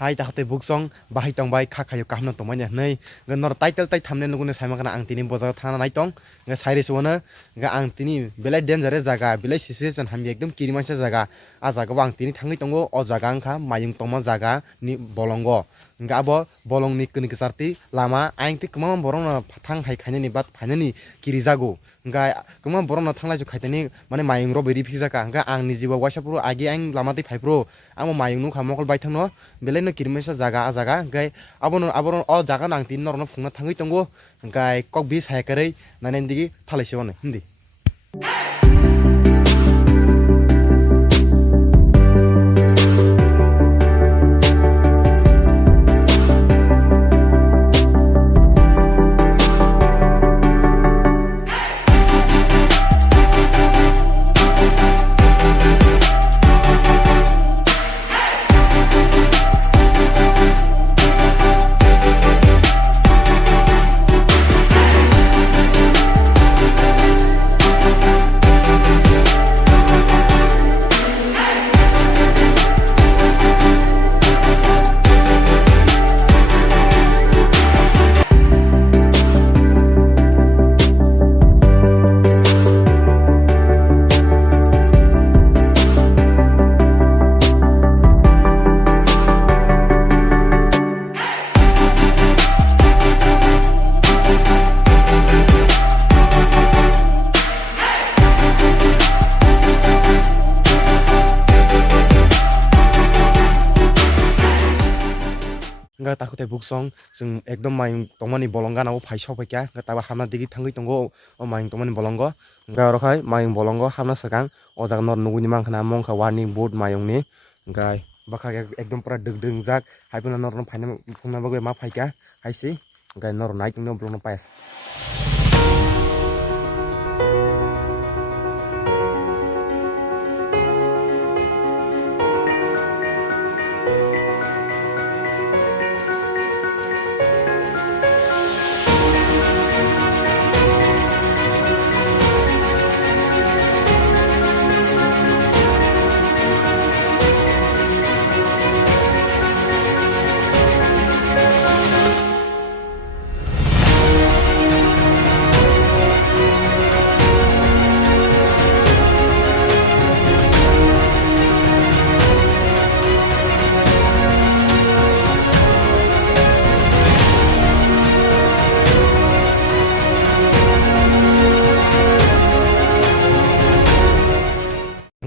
Hai ta hote buksong bahai tong bai kha khayo kahno to manya nei nor title tai thamne nugune saima kana ang tini bozar thana nai tong nga saire suwana nga ang tini belai dangerous jaga belai situation hambi ekdom kirimansa jaga a jaga bang tini thangi tongo o jaga angkha mayung tongma jaga ni bolongo nga abo bolong ni kini kesarti lama aing ti kama borong na thang hai khaine ni bat phaine ni kiri jago nga kama borong na thanglai ju khaitani mane mayung ro beri phijaka nga ang ni jiwa wasapuro agi aing lama ti phaipro amo mayung nu khamokol bai thangno belai no kirimansa jaga a jaga ngai abono o jaga nang tin norno phungna thangi tongo ngai kok bi sayakarei nanen digi thalaise one hindi nga takute buksong sing ekdom mayung tongmani bolonga nabo phaisok kya nga taba hamna digi thangui tongo o mayung tongmani bolongo nga rokhai mayung bolongo hamna sakang o jaga nor nuguni mangkhana mongkha warning board mayung ni nga bakha ekdom pura degdeng jak haipuna nor no phaina phungna bagoi ma phaika haisi nga nor nai tungno blong no pais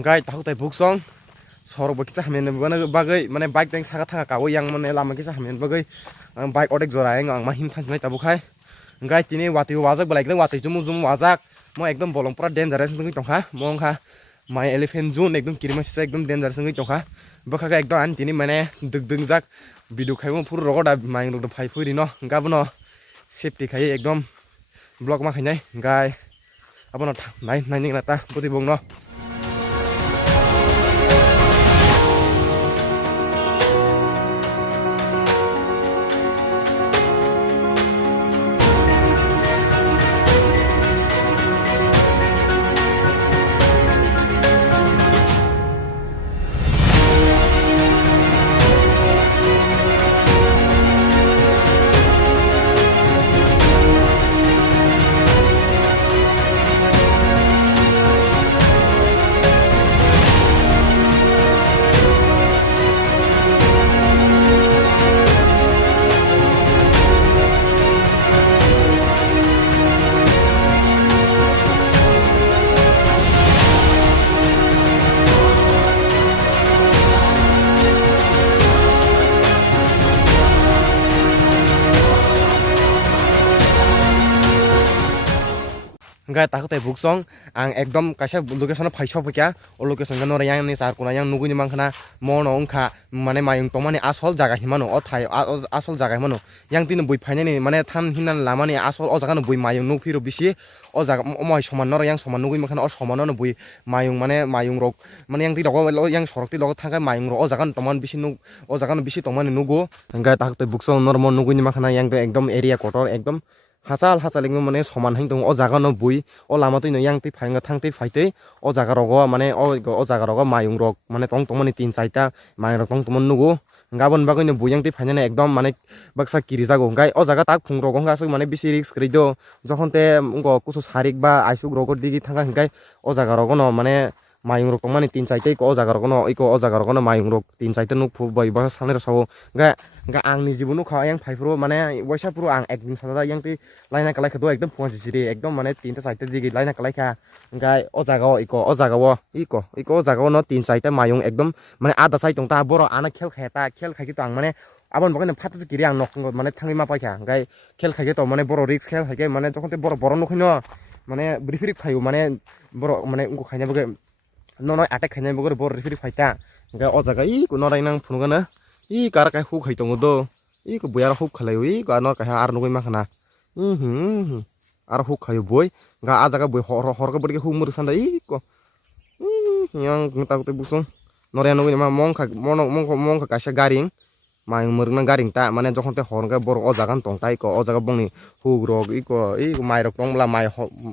ngai takute buksong sorok bo kitsa hamen bagai mane bike teng saga thanga kawo yang mane lama kitsa hamen bagai bike odek jorai ang ma him thansnai tabukhai ngai tini wati wajak balai ekdom wati jumu wajak mo ekdom bolong pura dangerous ngi tongkha mongkha my elephant zone ekdom kirima sisa ekdom dangerous ngi tongkha bakha ekdom an tini mane degdeng jak bidu khaimo pur rogoda mai rog phai phuri no gabono safety khai ekdom block ma khainai ngai abono nai nai ni nata buti bong no ngai takute buksong ang ekdom kaisa location phaisok kya o location ga nora yang ni sar kuna yang nuguni mangkhana mono ongkha mane mayung tongmani asol jaga himano o thai asol jaga himano yang tin bui phainani mane tham hinan lamani asol o jaga no bui mayung nugphiro bisi o jaga omai soman nora yang soman nugui mangkhana o somano no bui mayung mane mayung rok mane yang ti logo yang sorokti logo thangka mayung ro o jaga no toman bisi nu o jaga no bisi tongmani nugo ngai takute buksong normo nuguni mangkhana yang ekdom area kotor ekdom hasal hasaling mane soman hing tong o jaga no bui o lama tui no yang ti phainga thangti phaitei o jaga rogo mane o jaga rogo mayung rok mane tong tong mani 3-4 ta mayung rok tong tong nugo gabon bagoi no buyang ti fainane ekdom mane baksa kiri jago gai o jaga tak phung rogo hingka asuk mane bisi risk kri do jokhon te ngo kusu sarik ba aisuk rogo digi thanga hingkai o jaga rogo no mane mayung rok tongmani 3-4 ko o jaga rogo no iko o jaga rogo no mayung rok 3-4 nuk phu bai ba sangne sawo ga ang ni jibo nuk kha yang phaipro mane waisa puro ang ekdin sada yang ti laina kalai kha do ekdom phuansi siri ekdom mane 3-4 digi laina kalai kha gai o jaga o iko o jaga no 3-4 mayung ekdom mane ada sai tong ta boro ana khel kheta khel khai ki tang mane abon bagane phatus kiri ang nok mane thangi ma paikha gai khel khai to mane boro risk khel khai mane jokhon te boro nok hino mane brifirik phayu mane boro mane unko khainya bage no attack khainai bogor bor refri faita ga o jaga i ko norai nang phunugana i kar kai hu khai tongo do i ko buyar hu khalai ui ga nor kai ar nugui makhana ar hu khayu boy ga a jaga boy hor ga borge hu mur sanda i ko yang ngta te busung norai nugui ma mong kha kaisa garing mai murna garing ta mane jokhon te hor ga bor o jaga tong tai ko o jaga bongni hu rok i ko mai rok tongla mai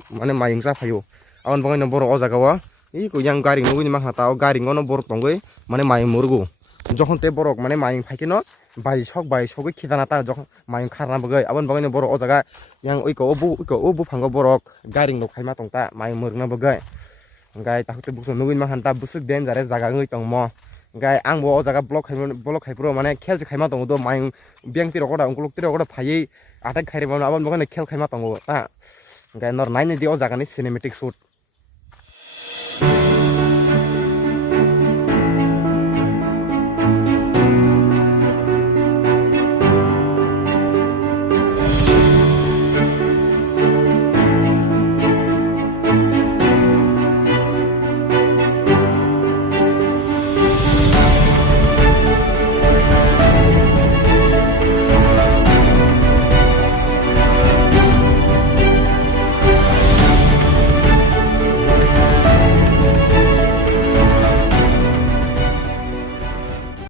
mane mai ingsa phayu awon bangai no bor o jaga wa iko yang garing nugui ni makha tao garing ono borok tongoi mane mayung murgu jokhon te borok mane mayung phaikeno bai sok khidana ta jokhon mayung kharna bagai abon bagai no borok o jaga yang iko obu phango borok garing no khaima tongta mayung murgna bagai gai takute bukso nugui makha ta busuk danger jaga ngoi tongmo gai ang bo o jaga block khaipro mane khel je khaima tongo do mayung bengti rokoda ungkuluk ti rokoda phaiyi attack khaire abon bagai no khel khaima tongo ta gai nor naini di o jaga ni cinematic shoot